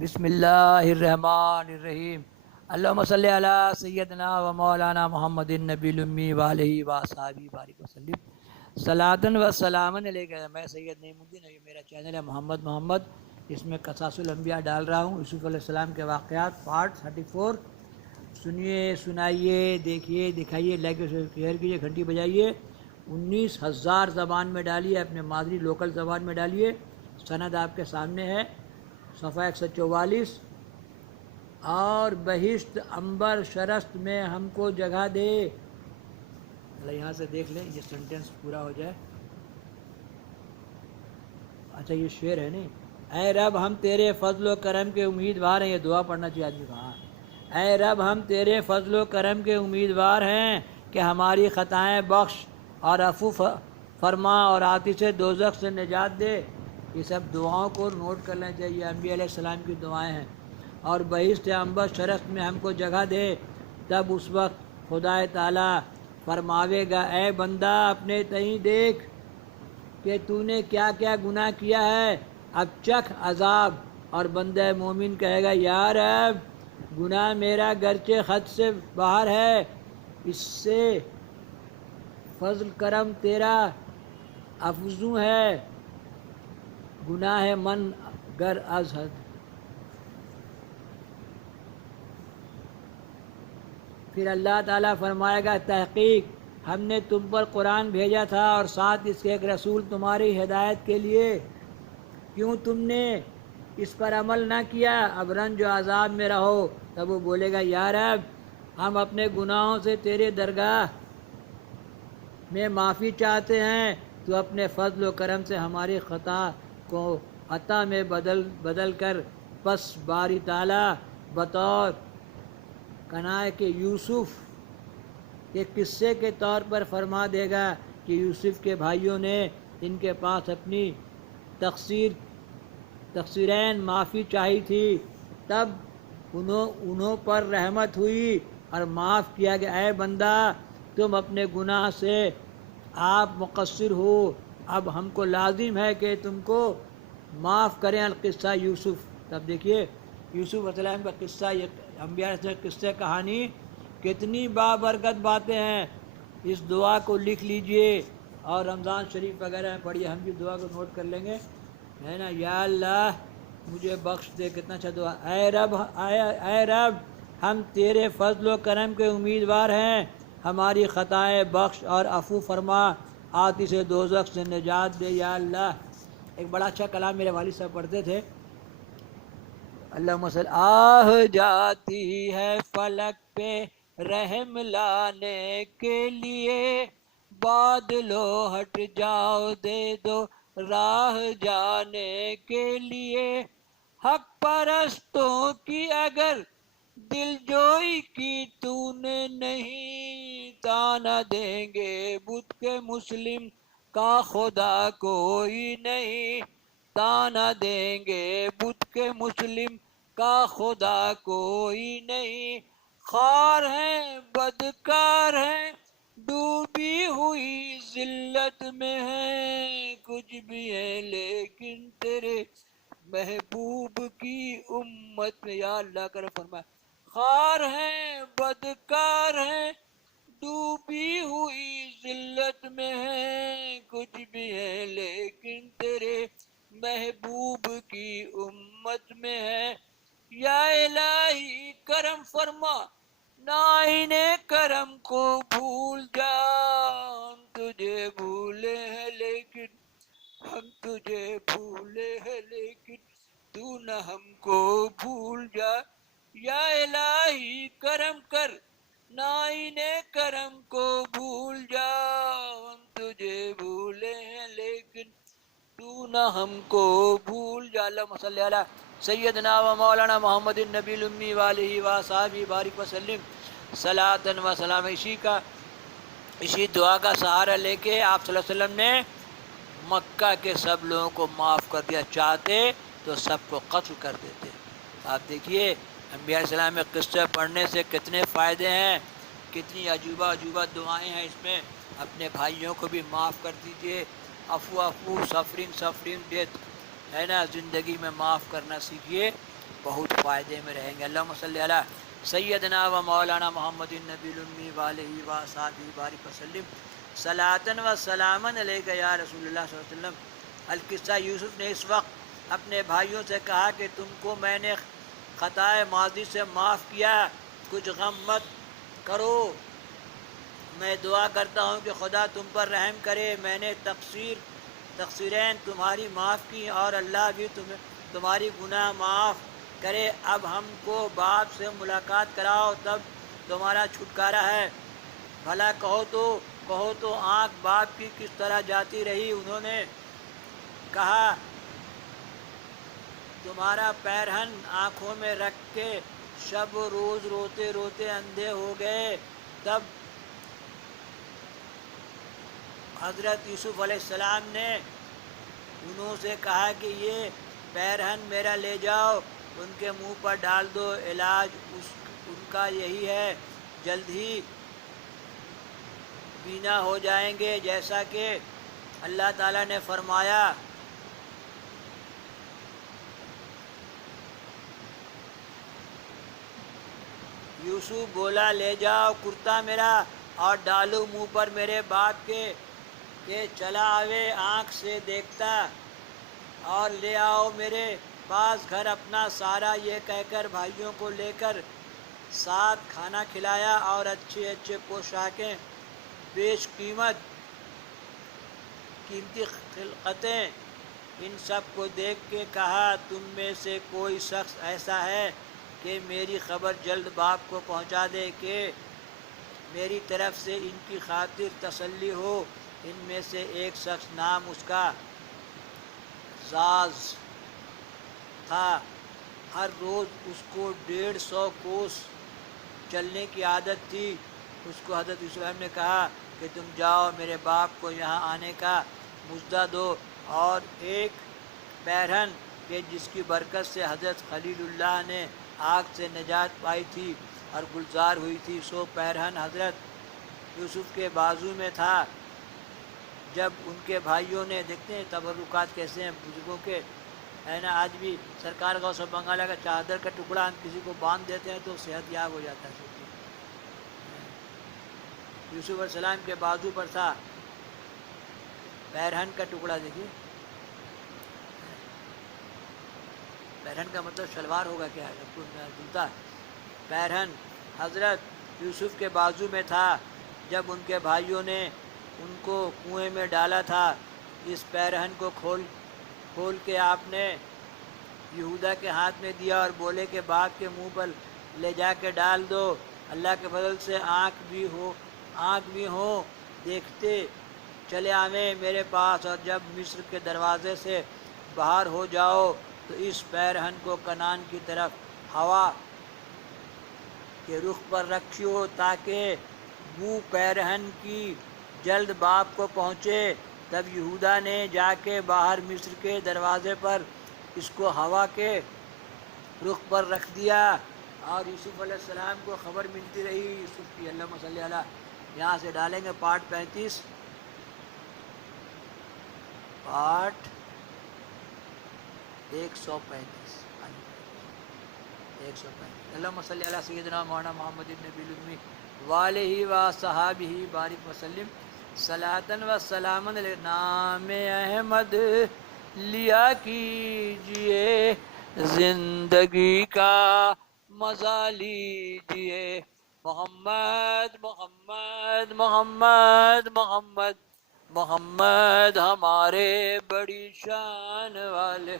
بسم اللہ الرحمن الرحیم۔ اللہم صلی علی سیدنا و مولانا محمد النبی الامی وآلہ وصحبہ بارک وسلم۔ صلاۃً و سلامًا علیک۔ میں سید نعیم الدین، یہ میرا چینل ہے محمد، اس میں قصص الانبیاء ڈال رہا ہوں، یوسف علیہ السلام کے واقعات پارٹ 34۔ سنیے، سنائیے، دیکھیے، دکھائیے، لائک شیئر کیجیے، گھنٹی بجائیے۔ 19,000 زبان میں ڈالیے، اپنے مادری لوکل زبان میں ڈالیے۔ سند آپ کے سامنے ہے، صفحہ 144۔ اور بہشت عنبر شرست میں ہم کو جگہ دے۔ یہاں سے دیکھ لیں، یہ سنٹینس پورا ہو جائے۔ اچھا، یہ شعر ہے نہیں۔ اے رب ہم تیرے فضل و کرم کے امیدوار ہیں، یہ دعا پڑھنا چاہیے آدمی کو۔ ہاں، اے رب ہم تیرے فضل و کرم کے امیدوار ہیں کہ ہماری خطائیں بخش اور عفو فرما اور آتش دوزخ سے نجات دے۔ یہ سب دعاؤں کو نوٹ کر لینا چاہیے، انبیاء علیہ السلام کی دعائیں ہیں۔ اور بہشت عنبر شرست میں ہم کو جگہ دے۔ تب اس وقت خدا تعالیٰ فرماوے گا، اے بندہ اپنے تئیں دیکھ کہ تو نے کیا کیا گناہ کیا ہے، اب چکھ عذاب۔ اور بندہ مومن کہے گا، یا رب گناہ میرا گرچہ حد سے باہر ہے، اس سے فضل کرم تیرا افزوں ہے، گناہ من گر از حد۔ پھر اللہ تعالیٰ فرمائے گا، تحقیق ہم نے تم پر قرآن بھیجا تھا اور ساتھ اس کے ایک رسول تمہاری ہدایت کے لیے، کیوں تم نے اس پر عمل نہ کیا؟ اب رنج و عذاب میں رہو۔ تب وہ بولے گا، یا رب ہم اپنے گناہوں سے تیرے درگاہ میں معافی چاہتے ہیں، تو اپنے فضل و کرم سے ہماری خطا کو عطا میں بدل کر پس باری تعالیٰ بطور کنائے کے یوسف کے قصے کے طور پر فرما دے گا کہ یوسف کے بھائیوں نے ان کے پاس اپنی تقصیرین معافی چاہی تھی، تب انہوں پر رحمت ہوئی اور معاف کیا گیا۔ اے بندہ تم اپنے گناہ سے آپ مقصر ہو، اب ہم کو لازم ہے کہ تم کو معاف کریں۔ القصہ یوسف۔ تب دیکھیے یوسف علیہ السلام کا قصہ، یہ انبیاء علیہ السلام قصہ کہانی کتنی بابرکت باتیں ہیں۔ اس دعا کو لکھ لیجئے اور رمضان شریف وغیرہ میں پڑھیے، ہم بھی دعا کو نوٹ کر لیں گے، ہے نا۔ یا اللہ مجھے بخش دے، کتنا اچھا دعا۔ اے رب ہم تیرے فضل و کرم کے امیدوار ہیں، ہماری خطائیں بخش اور عفو فرما، آتش دوزخ سے نجات دے یا اللہ۔ ایک بڑا اچھا کلام میرے والد صاحب پڑھتے تھے، اللہم صلی آہ جاتی ہے فلک پہ رحم لانے کے لیے، بادلو ہٹ جاؤ دے دو راہ جانے کے لیے، حق پرستوں کی اگر دل جوئی کی تو نے نہیں، تانا دیں گے بت کے مسلم کا خدا کوئی نہیں، تانا دیں گے بت کے مسلم کا خدا کوئی نہیں، خوار ہیں بدکار ہیں ڈوبی ہوئی ذلت میں ہیں، کچھ بھی ہے لیکن تیرے محبوب کی امت میں۔ یا اللہ کرم فرمائے، خوار ہیں بدکار ہیں ڈوبی ہوئی ذلت میں ہیں، کچھ بھی ہے لیکن تیرے محبوب کی امت میں ہے، یا الہی کرم فرما نائن کرم کو بھول جا، ہم تجھے بھولے ہیں لیکن ہم تجھے بھولے ہیں لیکن تو نہ ہم کو بھول جا، یا الہی کرم کر نائن کرم کو بھول جا، ہم تجھے بھولے ہیں لیکن تو نہ ہم کو بھول جا۔ اللہم صلی علی سیدنا و مولانا محمد النبی الامی وآلہ وصحبہ بارک وسلم۔ صلاۃ و سلام۔ اسی دعا کا سہارا لے کے آپ صلی اللہ علیہ وسلم نے مکہ کے سب لوگوں کو معاف کر دیا، چاہتے تو سب کو قتل کر دیتے۔ آپ دیکھیے انبیاء علیہ السلام میں قصے پڑھنے سے کتنے فائدے ہیں، کتنی عجوبہ دعائیں ہیں اس میں۔ اپنے بھائیوں کو بھی معاف کر دیجئے، عفو سفرنگ ڈیتھ، ہے نا، زندگی میں معاف کرنا سیکھیے۔ بہت فائدے میں رہیں گے۔ اللہم صلی علی سیدنا و مولانا محمد النبی الامی وآلہ وصحبہ بارک وسلم صلاۃ و سلاما علیک یا رسول اللہ صلی اللہ علیہ وسلم۔ القصہ یوسف نے اس وقت اپنے بھائیوں سے کہا کہ تم کو میں نے خطائے ماضی سے معاف کیا، کچھ غم مت کرو، میں دعا کرتا ہوں کہ خدا تم پر رحم کرے۔ میں نے تقصیرین تمہاری معاف کی اور اللہ بھی تمہاری گناہ معاف کرے۔ اب ہم کو باپ سے ملاقات کراؤ، تب تمہارا چھٹکارا ہے۔ بھلا کہو تو آنکھ باپ کی کس طرح جاتی رہی؟ انہوں نے کہا تمہارا پیرہن آنکھوں میں رکھ کے شب و روز روتے روتے اندھے ہو گئے۔ تب حضرت یوسف علیہ السلام نے انہوں سے کہا کہ یہ پیرہن میرا لے جاؤ، ان کے منہ پر ڈال دو، علاج ان کا یہی ہے، جلد ہی بینا ہو جائیں گے جیسا کہ اللہ تعالیٰ نے فرمایا۔ یوسف بولا لے جاؤ کرتا میرا اور ڈالو منہ پر میرے باپ کے، کہ چلا آوے آنکھ سے دیکھتا، اور لے آؤ میرے پاس گھر اپنا سارا، یہ کہہ کر بھائیوں کو لے کر ساتھ کھانا کھلایا اور اچھے اچھے پوشاکیں، بیش قیمتی خلقتیں، ان سب کو دیکھ کے کہا تم میں سے کوئی شخص ایسا ہے کہ میری خبر جلد باپ کو پہنچا دے کہ میری طرف سے ان کی خاطر تسلی ہو۔ ان میں سے ایک شخص نام اس کا زاز تھا، ہر روز اس کو 150 کوس چلنے کی عادت تھی۔ اس کو حضرت یوسف نے کہا کہ تم جاؤ میرے باپ کو یہاں آنے کا مژدہ دو، اور ایک پیرہن کہ جس کی برکت سے حضرت خلیل اللہ نے آگ سے نجات پائی تھی اور گلزار ہوئی تھی، سو پیرہن حضرت یوسف کے بازو میں تھا۔ جب ان کے بھائیوں نے، دیکھتے ہیں تبرکات کیسے ہیں بزرگوں کے، ہے نا، آج بھی سرکار غوث بنگالہ کا چادر کا ٹکڑا ہم کسی کو باندھ دیتے ہیں تو صحت یاب ہو جاتا ہے۔ یوسف علیہ السلام کے بازو پر تھا پیرہن کا ٹکڑا، دیکھیے پیرہن کا مطلب شلوار ہوگا کیا، جوتا۔ پیرہن حضرت یوسف کے بازو میں تھا جب ان کے بھائیوں نے ان کو کنویں میں ڈالا تھا۔ اس پیرہن کو کھول کے آپ نے یہودا کے ہاتھ میں دیا اور بولے کہ باپ کے منہ پر لے جا کے ڈال دو، اللہ کے فضل سے آنکھ بھی ہوں، دیکھتے چلے آویں میرے پاس، اور جب مصر کے دروازے سے باہر ہو جاؤ تو اس پیرہن کو کنعان کی طرف ہوا کے رخ پر رکھیو، تاکہ بو پیرہن کی جلد باپ کو پہنچے۔ تب یہودا نے جا کے باہر مصر کے دروازے پر اس کو ہوا کے رخ پر رکھ دیا، اور یوسف علیہ السلام کو خبر ملتی رہی یوسف کی۔ اللہم صلی علی، یہاں سے ڈالیں گے پارٹ 35، پارٹ 135، 135۔ اللہم صلی علی سیدنا مولانا محمد النبی الامی وآلہ وصحبہ بارک وسلم صلاۃ و سلاما علیہ۔ نام احمد لیا کیجئے، زندگی کا مزہ لیجئے، محمد محمد محمد محمد محمد ہمارے بڑی شان والے۔